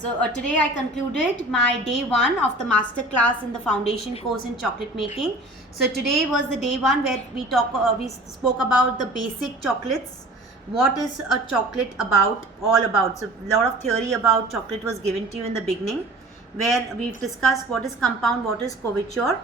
So today I concluded my day 1 of the master class in the foundation course in chocolate making. So today was the day 1 where we spoke about the basic chocolates. What is a chocolate all about? So a lot of theory about chocolate was given to you in the beginning, where we've discussed what is compound, what is couverture.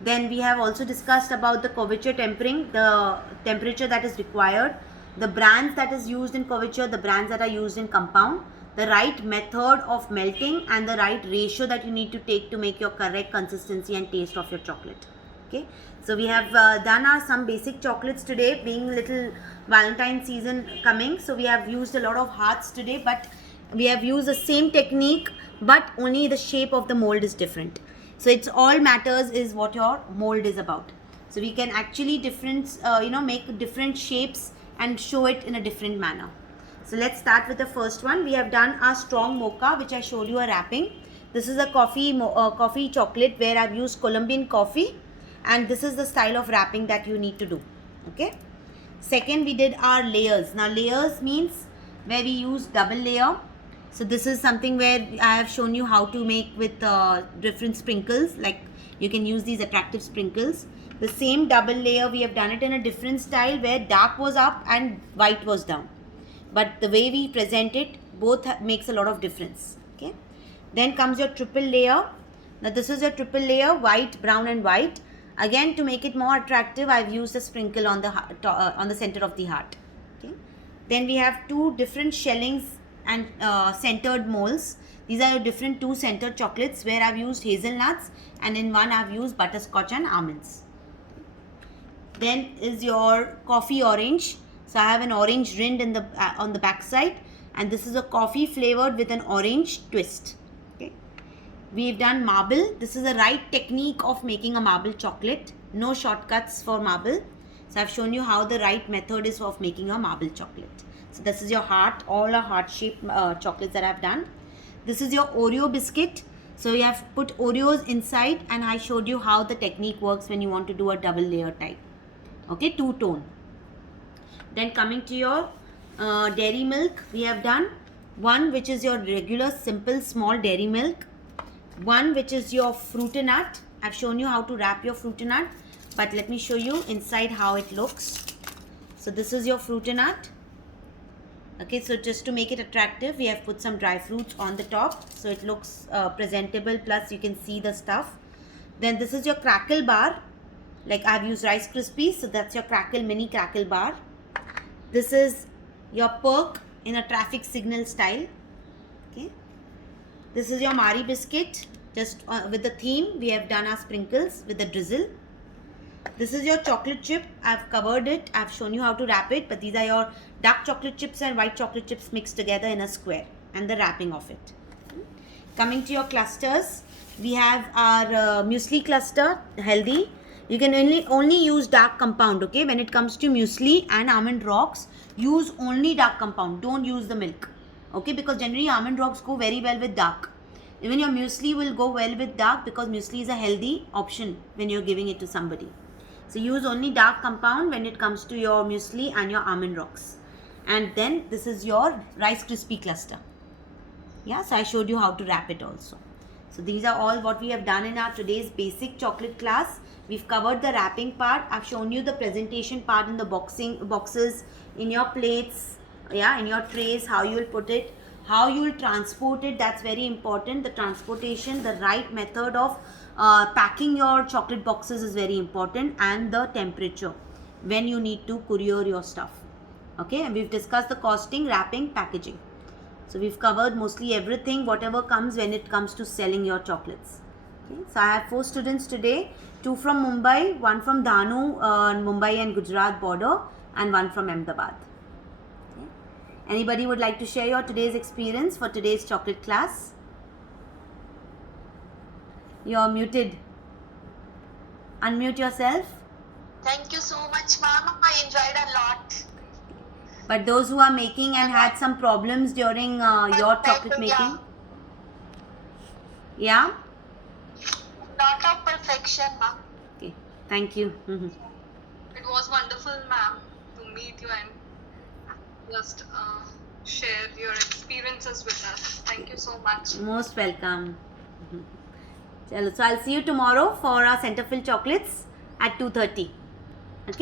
Then we have also discussed about the couverture tempering, the temperature that is required, the brands that is used in couverture, the brands that are used in compound, the right method of melting, and the right ratio that you need to take to make your correct consistency and taste of your chocolate. Okay, so we have done our some basic chocolates today, being little Valentine season coming, so we have used a lot of hearts today, but we have used the same technique, but only the shape of the mold is different. So it's all matters is what your mold is about. So we can actually make different shapes and show it in a different manner. So let's start with the first one. We have done our strong mocha, which I showed you a wrapping. This is a coffee chocolate where I've used Colombian coffee, and this is the style of wrapping that you need to do. Okay. Second, we did our layers. Now layers means where we use double layer. So this is something where I have shown you how to make with different sprinkles, like you can use these attractive sprinkles. The same double layer, we have done it in a different style where dark was up and white was down. But the way we present it, both makes a lot of difference. Okay. Then comes your triple layer. Now this is your triple layer, white, brown and white. Again, to make it more attractive, I've used a sprinkle on the center of the heart. Okay. Then we have two different shellings and centered molds. These are different two centered chocolates where I've used hazelnuts, and in one I've used butterscotch and almonds. Then is your coffee orange. So I have an orange rind in the on the back side, and this is a coffee flavored with an orange twist. Okay. We've done marble. This is the right technique of making a marble chocolate. No shortcuts for marble. So I've shown you how the right method is of making a marble chocolate. So this is your heart, all our heart-shaped chocolates that I've done. This is your Oreo biscuit. So you have put Oreos inside, and I showed you how the technique works when you want to do a double layer type. Okay, two-tone. Then coming to your dairy milk, we have done one which is your regular simple small dairy milk, one which is your fruit-nut. I've shown you how to wrap your fruit-nut, but let me show you inside how it looks. So this is your fruit-nut. Okay, so just to make it attractive, we have put some dry fruits on the top, so it looks presentable, plus you can see the stuff. Then this is your crackle bar, like I've used Rice Krispies, so that's your mini crackle bar. This is your perk in a traffic signal style. Okay. This is your Marie biscuit, just with the theme. We have done our sprinkles with the drizzle. This is your chocolate chip. I've covered it. I've shown you how to wrap it, but these are your dark chocolate chips and white chocolate chips mixed together in a square, and the wrapping of it. Coming to your clusters, we have our muesli cluster, healthy. You can only use dark compound, okay? When it comes to muesli and almond rocks, use only dark compound. Don't use the milk, okay? Because generally almond rocks go very well with dark. Even your muesli will go well with dark, because muesli is a healthy option when you're giving it to somebody. So use only dark compound when it comes to your muesli and your almond rocks. And then this is your Rice Krispie cluster. Yeah, so I showed you how to wrap it also. So these are all what we have done in our today's basic chocolate class. We've covered the wrapping part. I've shown you the presentation part in the boxes, in your plates, yeah, in your trays, how you will put it, how you will transport it. That's very important. The transportation, the right method of packing your chocolate boxes is very important, and the temperature when you need to courier your stuff. Okay, and we've discussed the costing, wrapping, packaging. So we've covered mostly everything, whatever comes when it comes to selling your chocolates. Okay. So I have 4 students today, 2 from Mumbai, 1 from Dahanu, Mumbai and Gujarat border, and 1 from Ahmedabad. Okay. Anybody would like to share your today's experience for today's chocolate class? You're muted. Unmute yourself. Thank you so much, ma'am. I enjoyed a lot. But those who are making and had some problems during your chocolate making? Yeah? Lot of perfection, ma'am. Okay, thank you. It was wonderful, ma'am, to meet you and just share your experiences with us. Thank you so much. Most welcome. Chalo, so I'll see you tomorrow for our Centerfield chocolates at 2:30.